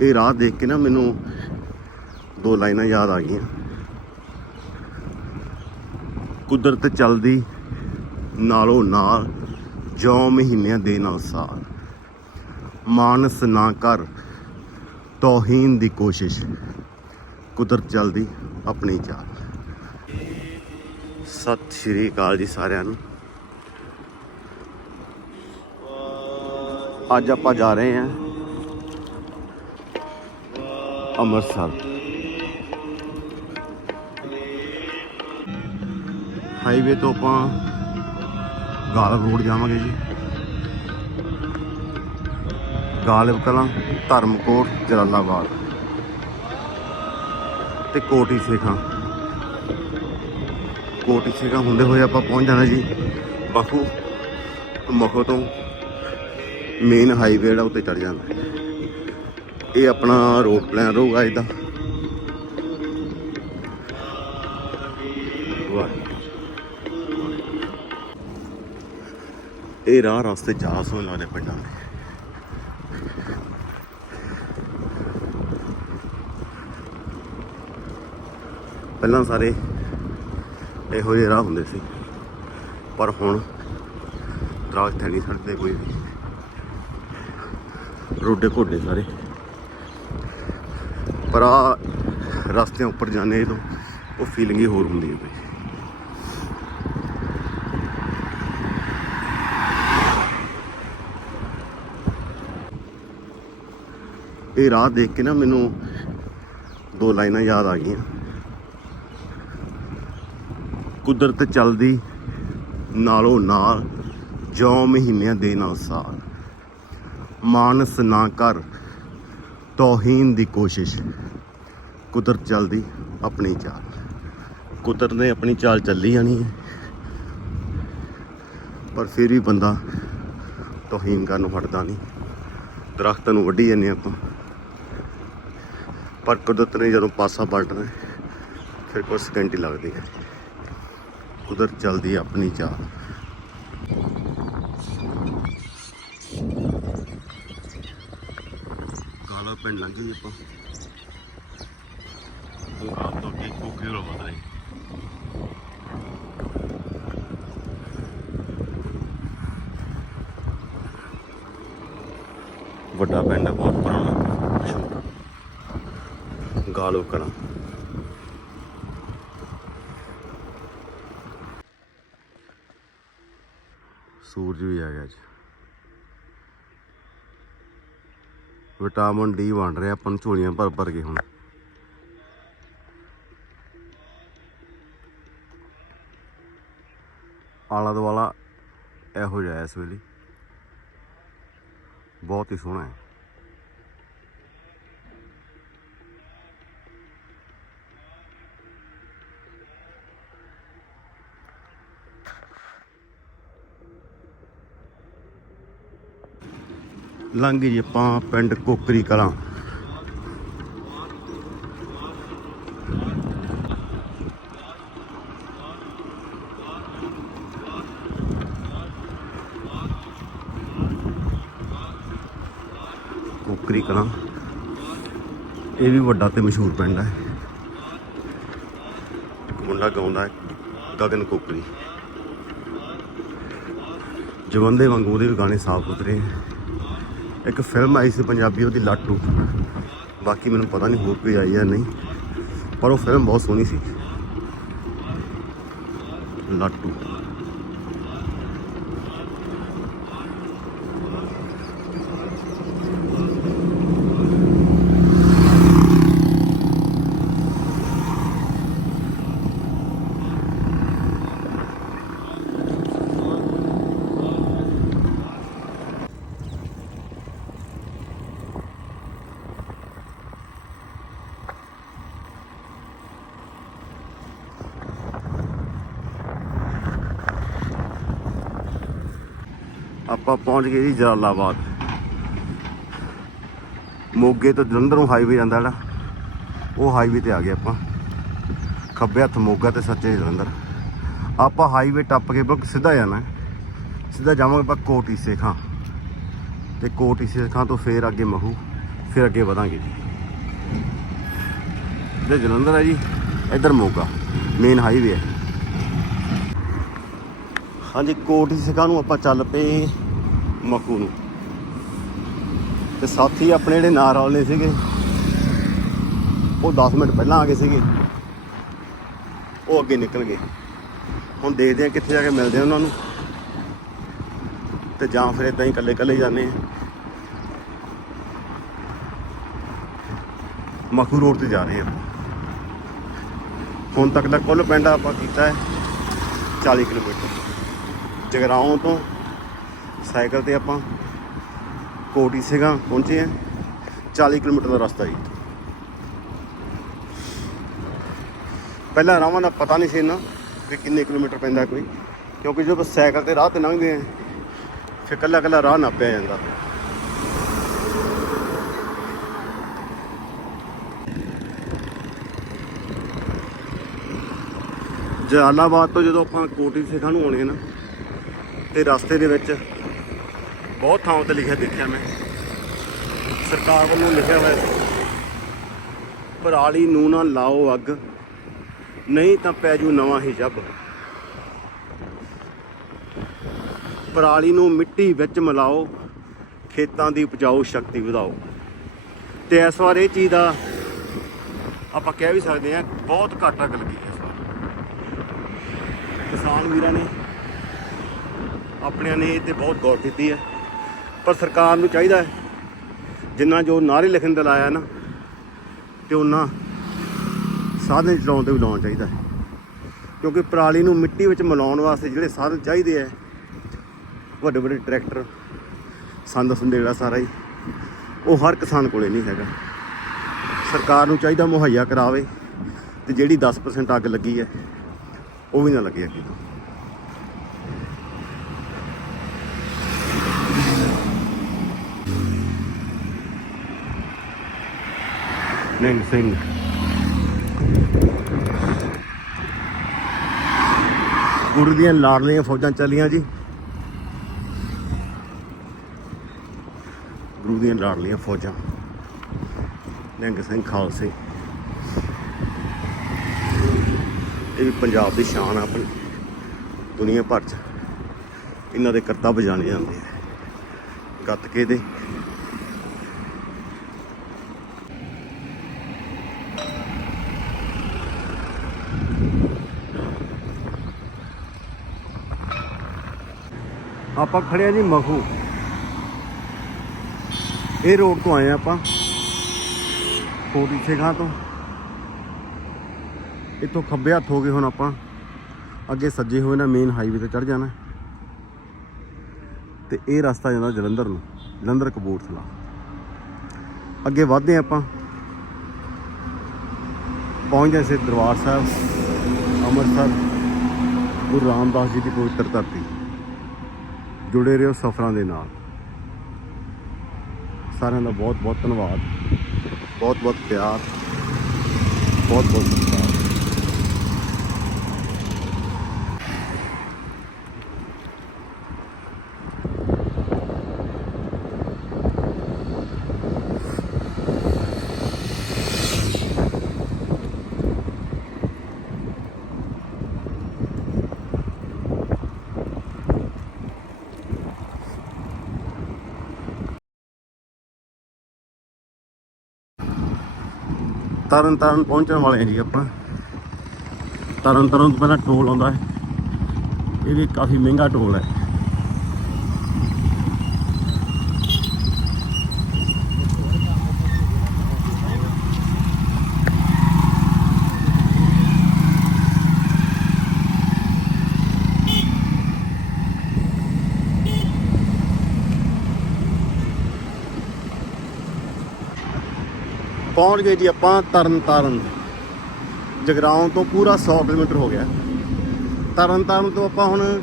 ਇਹ ਰਾਹ ਦੇਖ ਕੇ ਨਾ ਮੈਨੂੰ ਦੋ ਲਾਈਨਾਂ ਯਾਦ ਆ ਗਈਆਂ। ਕੁਦਰਤ ਚੱਲਦੀ, ਨਾਲੋਂ ਨਾਲ, ਜੋ ਮਹੀਨਿਆਂ ਦੇ ਨਾਲ ਸਾਲ ਮਾਨਸ ਨਾ ਕਰ, ਤੋਹੀਨ ਦੀ ਕੋਸ਼ਿਸ਼। ਕੁਦਰਤ ਚੱਲਦੀ, ਆਪਣੀ ਚਾਲ। ਸਤਿ ਸ਼੍ਰੀ ਅਕਾਲ ਜੀ ਸਾਰਿਆਂ ਨੂੰ। ਅੱਜ ਆਪਾਂ ਜਾ ਰਹੇ ਹਾਂ ਅੰਮ੍ਰਿਤਸਰ। ਹਾਈਵੇ ਤੋਂ ਆਪਾਂ ਗਾਲਬ ਰੋਡ ਜਾਵਾਂਗੇ ਜੀ। ਗਾਲਬ ਕਲਾਂ, ਧਰਮਕੋਟ, ਜਲਾਲਾਬਾਦ। ਤੇ ਕੋਟੀ ਸੇਖਾਂ। ਕੋਟੀ ਸੇਖਾਂ ਹੁੰਦੇ ਹੋਏ ਆਪਾਂ ਪਹੁੰਚ ਜਾਣਾ ਜੀ ਬਾਖੂ ਮਖੋ ਤੋਂ। ਮੇਨ ਹਾਈਵੇ ਜਿਹੜਾ ਉੱਤੇ ਚੜ ਜਾਂਦਾ ਇਹ ਆਪਣਾ ਰੋਡ ਪਲਾਨ ਰਹੂਗਾ ਇਹਦਾ। ਇਹ ਰਾਹ ਰਸਤੇ ਜਾ ਸੋਹਣੇ ਲੱਗਦੇ ਪਿੰਡਾਂ ਦੇ। ਪਹਿਲਾਂ ਸਾਰੇ ਇਹੋ ਜਿਹੇ ਰਾਹ ਹੁੰਦੇ ਸੀ, ਪਰ ਹੁਣ ਦਰਖਤ ਹੈ ਨਹੀਂ ਸੜਦੇ ਕੋਈ ਵੀ ਰੋਡੇ ਘੋਡੇ ਸਾਰੇ। ਪਰ ਆ ਰਸਤਿਆਂ ਉੱਪਰ ਜਾਣੇ ਤੋਂ ਉਹ ਫੀਲਿੰਗ ਹੀ ਹੋਰ ਹੁੰਦੀ ਹੈ ਕੋਈ ਇਹ ਰਾਹ ਦੇਖ ਕੇ ਨਾ ਮੈਨੂੰ ਦੋ ਲਾਈਨਾਂ ਯਾਦ ਆ ਗਈਆਂ। ਕੁਦਰਤ ਚੱਲਦੀ ਨਾਲੋਂ ਨਾਲ, ਜੋ ਮਹੀਨਿਆਂ ਦੇ ਨਾਲ ਸਾਲ ਮਾਨਸ ਨਾ ਕਰ ਤੋਹੀਨ ਦੀ ਕੋਸ਼ਿਸ਼। ਕੁਦਰਤ ਚੱਲਦੀ ਆਪਣੀ ਚਾਲ। ਕੁਦਰਤ ਨੇ ਆਪਣੀ ਚਾਲ ਚੱਲੀ ਜਾਣੀ ਹੈ। ਪਰ ਫਿਰ ਵੀ ਬੰਦਾ ਤੋਹੀਨ ਕਰਨ ਨੂੰ ਹਟਦਾ ਨਹੀਂ। ਦਰਖਤਾਂ ਨੂੰ ਵੱਢੀ ਜਾਂਦੇ ਆਪਾਂ। ਪਰ ਕੁਦਰਤ ਨੇ ਜਦੋਂ ਪਾਸਾ ਪਲਟਣਾ, ਫਿਰ ਕੁਝ ਸਕਿੰਟ ਹੀ ਲੱਗਦੀ ਹੈ ਕੁਦਰਤ ਚੱਲਦੀ ਆਪਣੀ ਚਾਲ ਕਾਲਾ ਪਿੰਡ ਲੰਘ ਗਏ ਆਪਾਂ। ਆਪ ਤੋਂ ਕੀ ਕੋਕੀ ਰੋ ਬਦਲੇ ਵੱਡਾ ਪਿੰਡ ਹੈ ਬਹੁਤ ਪੁਰਾਣਾ। ਮਸ਼ਹੂਰ ਗਾਲੋ ਕਲਾਂ। ਸੂਰਜ ਵੀ ਆ ਗਿਆ ਅੱਜ। ਵਿਟਾਮਿਨ ਡੀ ਵੰਡ ਰਿਹਾ, ਆਪਾਂ ਨੂੰ ਝੋਲੀਆਂ ਭਰ ਭਰ ਕੇ ਹੁਣ। ਆਲਾ ਦੁਆਲਾ ਇਹੋ ਜਿਹਾ ਇਸ ਵੇਲੇ। ਬਹੁਤ ਹੀ ਸੋਹਣਾ ਹੈ। ਲੰਘ ਜੀ ਆਪਾਂ ਪਿੰਡ ਕੋਕਰੀ ਕਲਾਂ। ਕੋਕਰੀ ਕਲਾਂ। ਇਹ ਵੀ ਵੱਡਾ ਤੇ ਮਸ਼ਹੂਰ ਪਿੰਡ ਹੈ। ਮੁੰਡਾ ਗਾਉਂਦਾ ਗਗਨ ਕੋਕਰੀ। ਜਵੰਦੇ ਵਾਂਗੂ ਉਹਦੇ ਵੀ ਗਾਣੇ ਸਾਫ਼ ਸੁਥਰੇ ਇੱਕ ਫਿਲਮ ਆਈ ਸੀ ਪੰਜਾਬੀ, ਉਹਦੀ ਲਾਟੂ। ਬਾਕੀ ਮੈਨੂੰ ਪਤਾ ਨਹੀਂ ਹੋਰ ਕੋਈ ਆਈ ਜਾਂ ਨਹੀਂ। ਪਰ ਉਹ ਫਿਲਮ ਬਹੁਤ ਸੋਹਣੀ ਸੀ। ਲਾਟੂ। ਆਪਾਂ ਪਹੁੰਚ ਗਏ ਜੀ ਜਲਾਲਾਬਾਦ। ਮੋਗੇ ਤੋਂ ਜਲੰਧਰ ਨੂੰ ਹਾਈਵੇ ਜਾਂਦਾ ਜਿਹੜਾ, ਉਹ ਹਾਈਵੇ ਤੇ ਆ ਗਏ ਆਪਾਂ। ਖੱਬੇ ਹੱਥ ਮੋਗਾ ਤੇ ਸੱਚੇ ਜਲੰਧਰ। ਆਪਾਂ ਹਾਈਵੇ ਟੱਪ ਕੇ ਬਕ ਸਿੱਧਾ ਜਾਣਾ। ਸਿੱਧਾ ਜਾਵਾਂਗੇ ਆਪਾਂ ਕੋਟੀ ਸੇਖਾਂ ਤੇ ਕੋਟੀ ਸੇਖਾਂ ਤੋਂ ਫੇਰ ਅੱਗੇ ਮਹੂ, ਫਿਰ ਅੱਗੇ ਵਧਾਂਗੇ ਜੀ। ਇਹ ਜਲੰਧਰ ਹੈ ਜੀ, ਇੱਧਰ ਮੋਗਾ ਮੇਨ ਹਾਈਵੇ ਹੈ। ਹਾਂਜੀ, ਕੋਟੀ ਸਿਕਾ ਨੂੰ ਆਪਾਂ ਚੱਲ ਪਏ। ਮਕੂ ਨੂੰ। ਤੇ ਸਾਥੀ ਆਪਣੇ ਜਿਹੜੇ ਨਾਲ ਵਾਲੇ ਸੀਗੇ, ਉਹ 10 ਮਿੰਟ ਪਹਿਲਾਂ ਆ ਗਏ ਸੀਗੇ। ਉਹ ਅੱਗੇ ਨਿਕਲ ਗਏ। ਹੁਣ ਦੇਖਦੇ ਆ ਕਿੱਥੇ ਜਾ ਕੇ ਮਿਲਦੇ ਆ ਉਹਨਾਂ ਨੂੰ। ਤੇ ਜਾਂ ਫਿਰ ਇਦਾਂ ਹੀ ਇਕੱਲੇ ਇਕੱਲੇ ਜਾਂਦੇ ਆ। ਮਖੂ ਰੋਡ ਤੇ ਜਾ ਰਹੇ ਆ। ਹੁਣ ਤੱਕ ਦਾ ਕੁੱਲ ਪਿੰਡ ਆਪਾਂ ਕੀਤਾ ਹੈ 40 ਕਿਲੋਮੀਟਰ। ਜਗਰਾਉਂ ਤੋਂ ਸਾਈਕਲ ਤੇ ਆਪਾਂ ਕੋਟੀ ਸਿੰਘਾਂ ਪਹੁੰਚੇ ਆ। 40 ਕਿਲੋਮੀਟਰ ਦਾ ਰਸਤਾ ਜੀ। ਪਹਿਲਾਂ ਰਾਵਾਂ ਦਾ ਪਤਾ ਨਹੀਂ ਸੀ ਨਾ ਕਿ ਕਿੰਨੇ ਕਿਲੋਮੀਟਰ ਪੈਂਦਾ ਕੋਈ, ਕਿਉਂਕਿ ਜਦੋਂ ਆਪਾਂ ਸਾਈਕਲ ਤੇ ਰਾਹ ਤੇ ਲੰਘਦੇ ਆ, ਫਿਰ ਕੱਲਾ ਕੱਲਾ ਰਾਹ ਨਾ ਪਿਆ ਜਾਂਦਾ। ਜਲਾਲਾਬਾਦ ਤੋਂ ਜਦੋਂ ਆਪਾਂ ਕੋਟੀ ਸਿੰਘਾਂ ਨੂੰ ਆਉਣੇ ਨਾ, ਤੇ ਰਸਤੇ ਦੇ ਵਿੱਚ ਬਹੁਤ ਥਾਂ ਤੇ ਲਿਖਿਆ, ਦੇਖਿਆ ਮੈਂ। ਸਰਕਾਰ ਵੱਲੋਂ ਲਿਖਿਆ ਹੋਇਆ ਪਰਾਲੀ ਨੂੰ ਨਾ ਲਾਓ ਅੱਗ, ਨਹੀਂ ਤਾਂ ਪੈ ਜੂ ਨਵਾਂ ਹੀ ਜੱਬ ਪਰਾਲੀ ਨੂੰ ਮਿੱਟੀ ਵਿੱਚ ਮਿਲਾਓ, ਖੇਤਾਂ ਦੀ ਉਪਜਾਊ ਸ਼ਕਤੀ ਵਧਾਓ। ਤੇ ਇਸ ਵਾਰ ਇਹ ਚੀਜ਼ ਦਾ ਆਪਾਂ ਕਹਿ ਵੀ ਸਕਦੇ ਹਾਂ, ਬਹੁਤ ਘੱਟ ਅੱਗ ਲੱਗੀ ਹੈ ਇਸ ਵਾਰ। ਕਿਸਾਨ ਵੀਰਾਂ ਨੇ, ਆਪਣਿਆਂ ਨੇ ਇਹ ਤੇ ਬਹੁਤ ਗੌਰ ਕੀਤੀ ਹੈ। ਪਰ ਸਰਕਾਰ ਨੂੰ ਚਾਹੀਦਾ ਹੈ, ਜਿੰਨਾ ਜੋ ਨਾਰੇ ਲਿਖਣ ਦਾ ਲਾਇਆ ਨਾ, ਤੇ ਉਹਨਾਂ ਸਾਧਨ ਚਲਾਉਣ ਤੇ ਵੀ ਲਾਉਣਾ ਚਾਹੀਦਾ ਹੈ। ਕਿਉਂਕਿ ਪਰਾਲੀ ਨੂੰ ਮਿੱਟੀ ਵਿੱਚ ਮਿਲਾਉਣ ਵਾਸਤੇ ਜਿਹੜੇ ਸਾਧਨ ਚਾਹੀਦੇ ਆ ਵੱਡੇ ਵੱਡੇ ਟਰੈਕਟਰ, ਸੰਦ ਸੰਦੇੜਾ ਸਾਰਾ ਹੀ, ਉਹ ਹਰ ਕਿਸਾਨ ਕੋਲੇ ਨਹੀਂ ਹੈਗਾ। ਸਰਕਾਰ ਨੂੰ ਚਾਹੀਦਾ ਮੁਹੱਈਆ ਕਰਾਵੇ, ਤੇ ਜਿਹੜੀ 10% ਅੱਗ ਲੱਗੀ ਹੈ, ਉਹ ਵੀ ਨਾ ਲੱਗੇ ਅੱਗੇ ਤੋਂ। ਨਿੰਗ ਸਿੰਘ ਗੁਰੂ ਦੀਆਂ ਲਾੜਲੀਆਂ ਫੌਜਾਂ ਚੱਲੀਆਂ ਜੀ। ਗੁਰੂ ਦੀਆਂ ਲਾੜਲੀਆਂ ਫੌਜਾਂ। ਨਿੰਗ ਸਿੰਘ ਖਾਲਸੇ। ਇਹ ਵੀ ਪੰਜਾਬ ਦੀ ਸ਼ਾਨ ਆ ਆਪਣੀ। ਦੁਨੀਆ ਭਰ ਚ। ਇਹਨਾਂ ਦੇ ਕਰਤੱਵ ਜਾਣੇ ਜਾਂਦੇ ਆ। ਗੱਤਕੇ ਦੇ। ਆਪਾਂ ਖੜੇ ਆ ਜੀ ਮਖੂ। ਇਹ ਰੋਡ ਤੋਂ ਆਏ ਆ ਆਪਾਂ। ਕੋਟੀ ਸਿੰਘਾਂ ਤੋਂ। ਇੱਥੋਂ ਖੱਬੇ ਹੱਥ ਹੋ ਗਏ ਹੁਣ ਆਪਾਂ। ਅੱਗੇ ਸੱਜੇ ਹੋਏ ਨਾ ਮੇਨ ਹਾਈਵੇ ਤੇ ਚੜ ਜਾਣਾ। ਤੇ ਇਹ ਰਸਤਾ ਜਾਂਦਾ ਜਲੰਧਰ ਨੂੰ, ਜਲੰਧਰ ਕਪੂਰਥਲਾ। ਅੱਗੇ ਵਧਦੇ ਆਪਾਂ। ਪਹੁੰਚਦੇ ਗਏ ਸੇ ਦਰਬਾਰ ਸਾਹਿਬ, ਅੰਮ੍ਰਿਤਸਰ। ਗੁਰੂ ਰਾਮਦਾਸ ਜੀ ਦੀ ਪਵਿੱਤਰ ਧਰਤੀ। ਜੁੜੇ ਰਹੋ ਸਫਰਾਂ ਦੇ ਨਾਲ। ਸਾਰਿਆਂ ਦਾ ਬਹੁਤ ਬਹੁਤ ਧੰਨਵਾਦ। ਬਹੁਤ ਬਹੁਤ ਪਿਆਰ। ਬਹੁਤ ਬਹੁਤ ਸਤਿਕਾਰ। ਤਰਨ ਤਾਰਨ ਪਹੁੰਚਣ ਵਾਲੇ ਹਾਂ ਜੀ ਆਪਾਂ। ਤਰਨ ਤਾਰਨ ਤੋਂ ਪਹਿਲਾਂ ਟੋਲ ਆਉਂਦਾ ਹੈ। ਇਹ ਵੀ ਕਾਫੀ ਮਹਿੰਗਾ ਟੋਲ ਹੈ। ਪਹੁੰਚ ਗਏ ਜੀ ਆਪਾਂ ਤਰਨ ਤਾਰਨ ਜਗਰਾਉਂ ਤੋਂ ਪੂਰਾ 100 ਕਿਲੋਮੀਟਰ ਹੋ ਗਿਆ। ਤਰਨ ਤਾਰਨ ਤੋਂ ਆਪਾਂ ਹੁਣ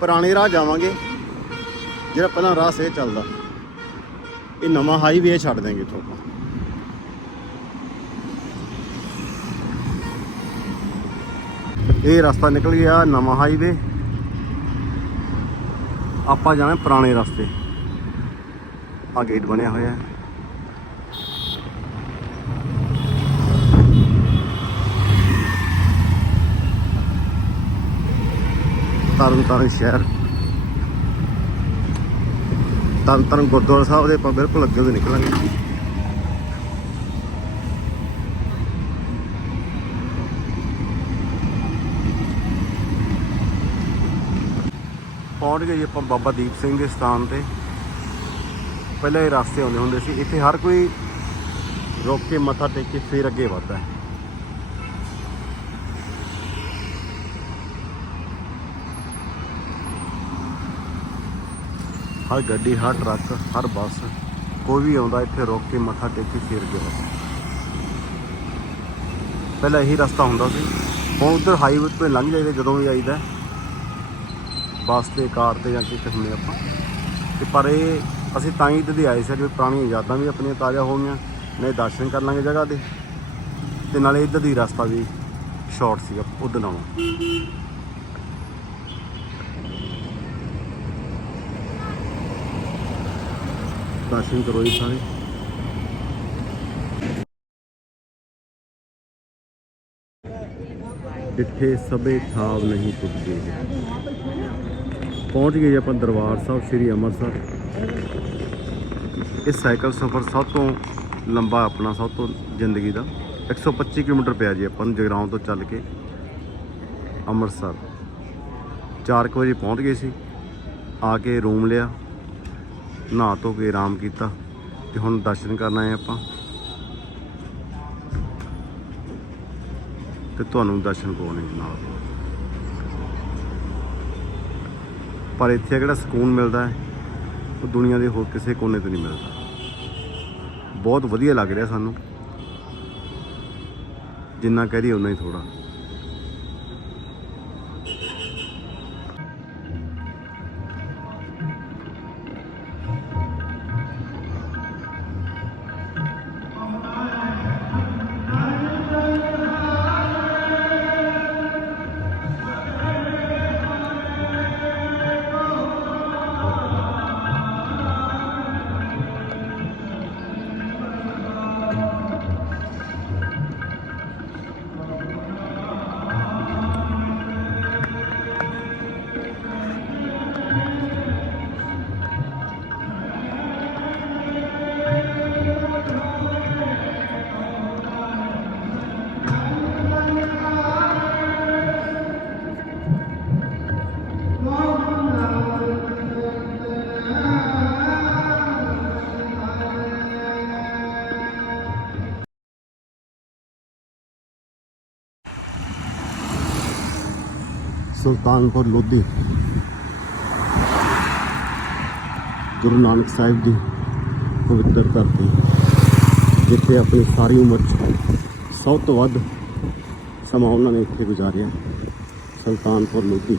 ਪੁਰਾਣੇ ਰਾਹ ਜਾਵਾਂਗੇ। ਜਿਹੜਾ ਪਹਿਲਾਂ ਰਾਹ ਸੇ ਚੱਲਦਾ। ਇਹ ਨਵਾਂ ਹਾਈਵੇ ਛੱਡ ਦਾਂਗੇ ਇੱਥੋਂ ਆਪਾਂ। ਇਹ ਰਸਤਾ ਨਿਕਲ ਗਿਆ ਨਵਾਂ ਹਾਈਵੇ ਆਪਾਂ ਜਾਣਾ ਪੁਰਾਣੇ ਰਸਤੇ। ਆ ਗੇਟ ਬਣਿਆ ਹੋਇਆ। ਹੈ ਤਰਨਤਾਰਨ ਸ਼ਹਿਰ। ਤਰਨਤਾਰਨ ਗੁਰਦੁਆਰਾ ਸਾਹਿਬ ਦੇ ਆਪਾਂ ਬਿਲਕੁਲ ਅੱਗੇ ਤੋਂ ਨਿਕਲਾਂਗੇ। ਪਹੁੰਚ ਗਏ ਆਪਾਂ ਬਾਬਾ ਦੀਪ ਸਿੰਘ ਦੇ ਸਥਾਨ ਤੇ। ਪਹਿਲਾਂ ਇਹ ਰਸਤੇ ਆਉਂਦੇ ਹੁੰਦੇ ਸੀ। ਇੱਥੇ ਹਰ ਕੋਈ ਰੁਕ ਕੇ ਮੱਥਾ ਟੇਕ ਕੇ ਫਿਰ ਅੱਗੇ ਵੱਧਦਾ ਹੈ। ਹਰ ਗੱਡੀ, ਹਰ ਟਰੱਕ, ਹਰ ਬੱਸ ਕੋਈ ਵੀ ਆਉਂਦਾ ਇੱਥੇ ਰੁਕ ਕੇ ਮੱਥਾ ਟੇਕ ਕੇ ਫਿਰ ਅੱਗੇ ਪਹਿਲਾਂ ਇਹੀ ਰਸਤਾ ਹੁੰਦਾ ਸੀ। ਹੁਣ ਉਧਰ ਹਾਈਵੇ ਤੋਂ ਲੰਘ ਜਾਈਦਾ ਜਦੋਂ ਵੀ ਆਈਦਾ। ਬੱਸ ਤੇ, ਕਾਰ ਤੇ ਜਾਂ ਕਿਸੇ ਹੁੰਦੇ ਆਪਾਂ। ਤੇ ਪਰ ਇਹ ਅਸੀਂ ਤਾਂ ਹੀ ਇੱਧਰ ਦੇ ਆਏ ਸੀ ਕਿ ਪੁਰਾਣੀਆਂ ਯਾਦਾਂ ਵੀ ਆਪਣੀਆਂ ਤਾਜ਼ਾ ਹੋ ਗਈਆਂ। ਨਹੀਂ ਦਰਸ਼ਨ ਕਰ ਲਾਂਗੇ ਜਗ੍ਹਾ ਦੇ ਤੇ ਨਾਲੇ ਇੱਧਰ ਦੀ ਰਸਤਾ ਵੀ ਸ਼ਾਰਟ ਸੀਗਾ, ਉਧਰ ਨਾਲੋਂ। ਦਰਸ਼ਨ ਕਰੋ ਜੀ ਸਾਰੇ। ਇੱਥੇ ਸਭੇ ਥਾਵ ਨਹੀਂ ਟੁੱਟਦੇ ਪਹੁੰਚ ਗਏ ਜੀ ਆਪਾਂ ਦਰਬਾਰ ਸਾਹਿਬ, ਸ੍ਰੀ ਅੰਮ੍ਰਿਤਸਰ। ਇਹ ਸਾਈਕਲ ਸਫ਼ਰ ਸਭ ਤੋਂ ਲੰਬਾ ਆਪਣਾ, ਸਭ ਤੋਂ ਜ਼ਿੰਦਗੀ ਦਾ। 125 ਕਿਲੋਮੀਟਰ ਪਿਆ ਜੀ ਆਪਾਂ ਨੂੰ, ਜਗਰਾਉਂ ਤੋਂ ਚੱਲ ਕੇ ਅੰਮ੍ਰਿਤਸਰ। 4 ਵਜੇ ਪਹੁੰਚ ਗਏ ਸੀ। ਆ ਕੇ ਰੂਮ ਲਿਆ। ਨਹਾ ਧੋ ਕੇ ਆਰਾਮ ਕੀਤਾ ਤੇ ਹੁਣ ਦਰਸ਼ਨ ਕਰਨ ਆਏ ਆਪਾਂ। ਤੇ ਤੁਹਾਨੂੰ ਦਰਸ਼ਨ ਕਰਾਉਣੇ ਨਾਲ। ਪਰ ਇੱਥੇ ਜਿਹੜਾ ਸਕੂਨ ਮਿਲਦਾ ਹੈ, ਉਹ ਦੁਨੀਆ ਦੇ ਹੋਰ ਕਿਸੇ ਕੋਨੇ ਤੋਂ ਨਹੀਂ ਮਿਲਦਾ। ਬਹੁਤ ਵਧੀਆ ਲੱਗ ਰਿਹਾ ਸਾਨੂੰ। ਜਿੰਨਾ ਕਹਿ ਰਹੀ ਉਨਾ ਹੀ ਥੋੜਾ ਸੁਲਤਾਨਪੁਰ ਲੋਧੀ। ਗੁਰੂ ਨਾਨਕ ਸਾਹਿਬ ਦੀ ਪਵਿੱਤਰ ਧਰਤੀ, ਜਿੱਥੇ ਆਪਣੀ ਸਾਰੀ ਉਮਰ 'ਚ ਸਭ ਤੋਂ ਵੱਧ ਸਮਾਂ ਉਹਨਾਂ ਨੇ ਇੱਥੇ ਗੁਜ਼ਾਰਿਆ ਸੁਲਤਾਨਪੁਰ ਲੋਧੀ।